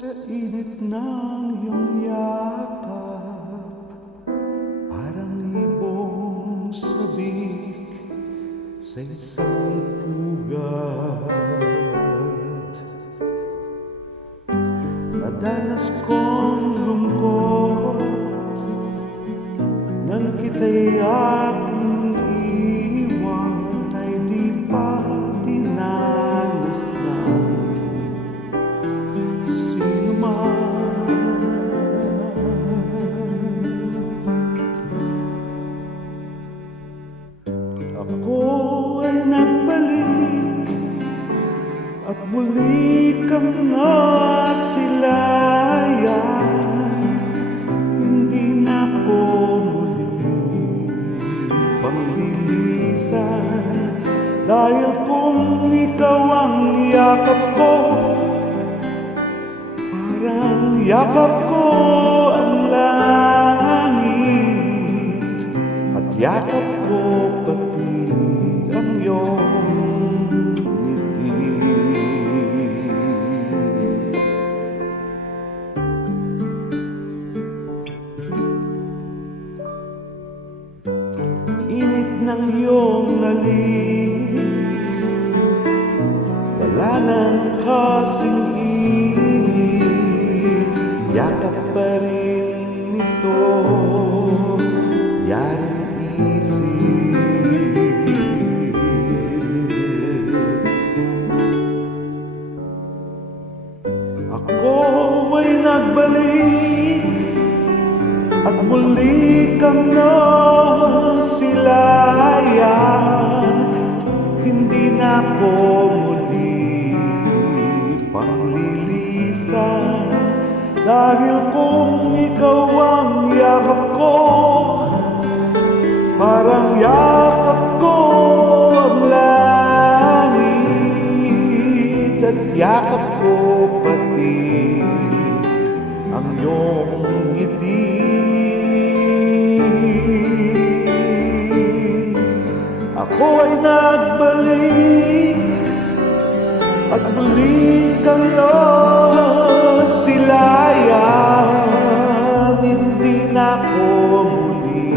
Sa init ng iyong yakap, parang ibong sabik sa isang pugat. Nadanas kong lungkot nang kita'y aking iwan, ay di pa tinanas ng sino man. Ako ay nagbalik at muli kang nasilayan. Hindi na po muli panglilisan, dahil kung ikaw ang yakap ko, parang yakap ko ang langit, at yakap ko pati ang iyong ngiti. Init ng iyong nalik, wala nang kasing init, yakap pa rin ito, yaring isip. Ako ay nagbalik at muli kang nasilayan. Hindi na ako muli panglilisan, dahil kung ikaw ang yakap ko, parang yakap ko ang langit, at yakap ko pati ang iyong ngiti. Ako ay nagbalik at muli kang nasilayan. Hindi na ako muli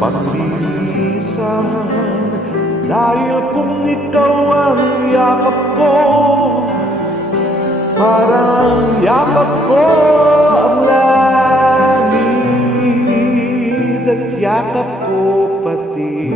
paglilisan, dahil kung ikaw ang yakap ko, parang yakap ko ang langit, at yakap ko pati